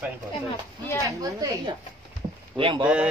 Iya, betul. Yang bawa.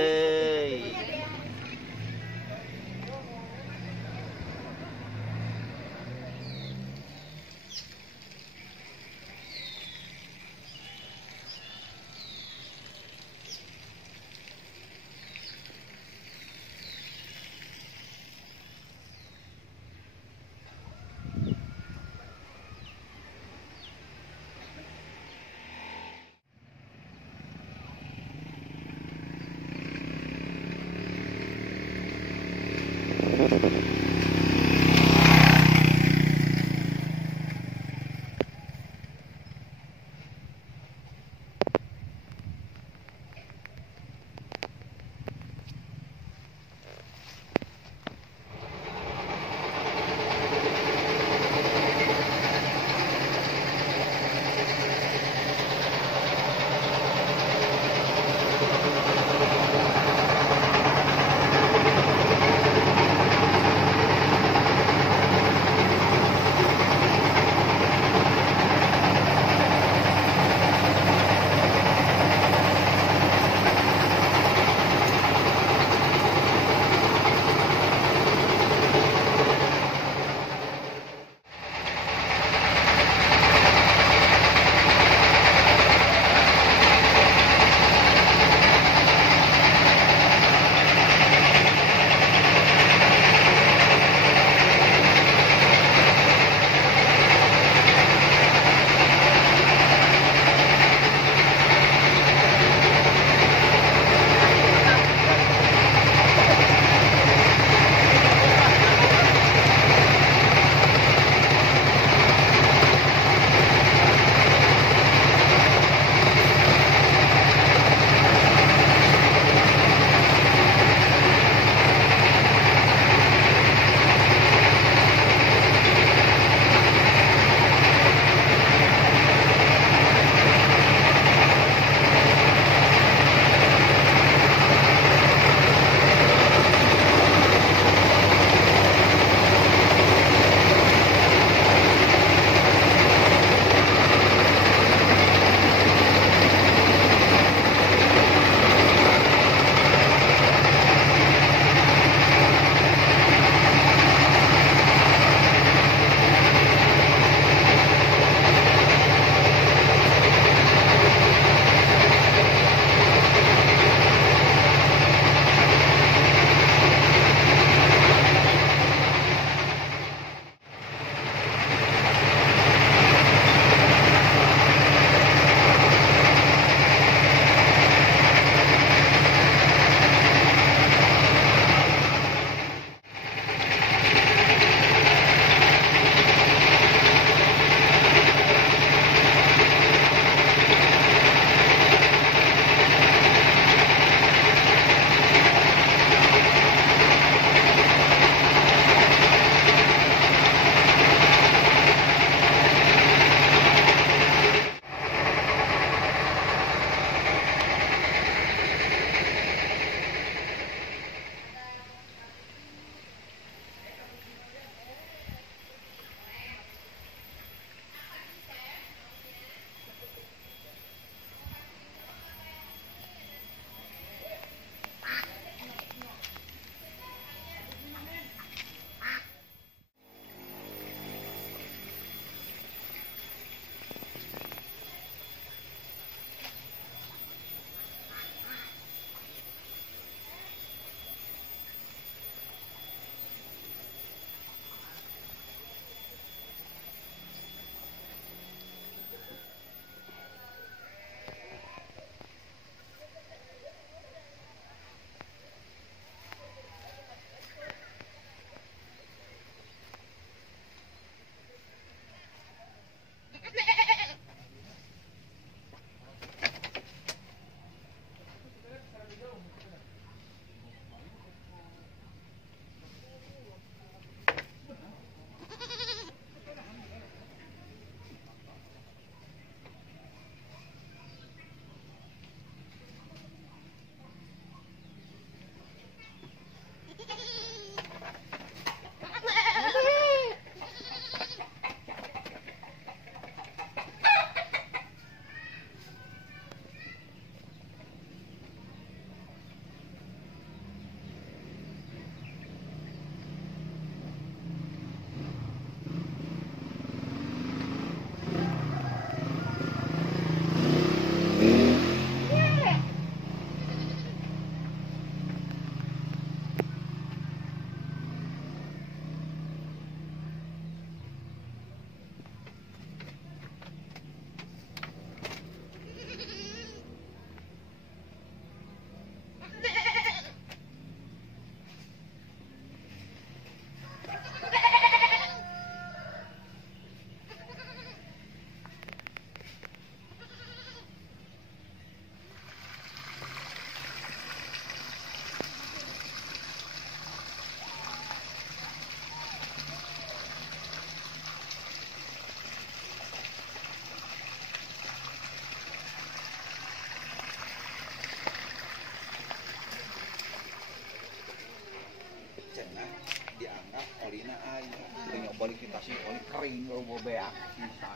Salina aya. Teu balik kita sih oli kering rubo beak bisa.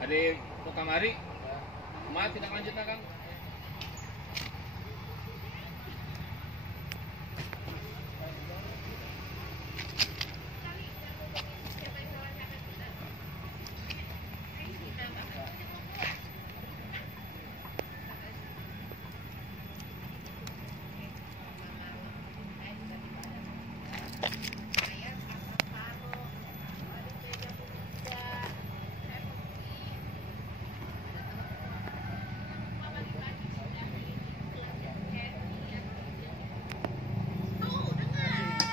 Ada mau kamari, mati tidak lanjut Kang.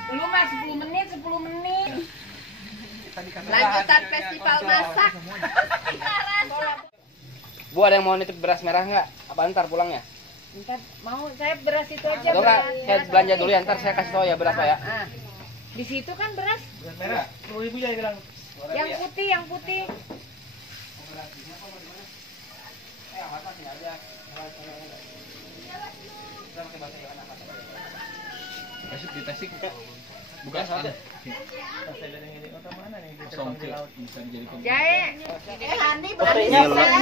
Lu mah 10 menit. Lanjutan festival masak. Bu, ada yang mau nitip beras merah nggak? Apa ntar pulangnya? Ntar mau saya beras itu aja. Atau nggak? Saya belanja dulu ya, ntar saya kasih tahu ya berapa ya. Di situ kan beras. Beras merah. 10.000 ya bilang. Yang putih. Tasik di tasik. Bukan ada. Kosong bisa dijadikan. Jahe.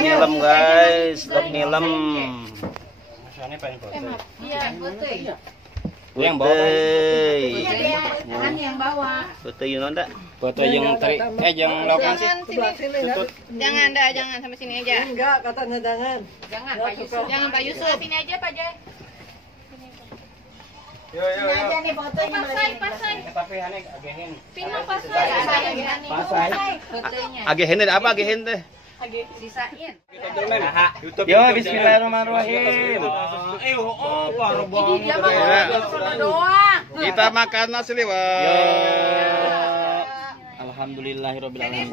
Nilem guys, stok nilem. Iya, putih. Yang bawah. Iya, yang bawah. Betul yun ndak? Foto yang teri, yang lakukan sih. Jangan sampai sini aja. Enggak, katanya jangan. Jangan Pak Yusuf. Jangan Pak Yusuf. Sini aja Pak Jai. Yo. Aja nih fotonya. Pasai. Tapi aneh agehin. Pino pasai. Pasai. Fotonya. Agehin teh apa agehin teh? Sisain. Yo, bismillahirrahmanirrahim. Ini dia mah doang. Kita makan nasi liwet. Alhamdulillahirabbil alamin.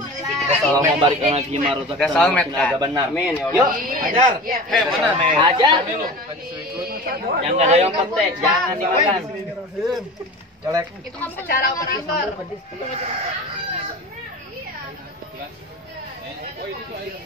Assalamualaikum warahmatullahi wabarakatuh. Salam agak benar. Amin ya Allah. Ajar. Mana? Ajar. Yang enggak ada yang petek, jangan dimakan. Itu kan secara operator. Oh, itu air.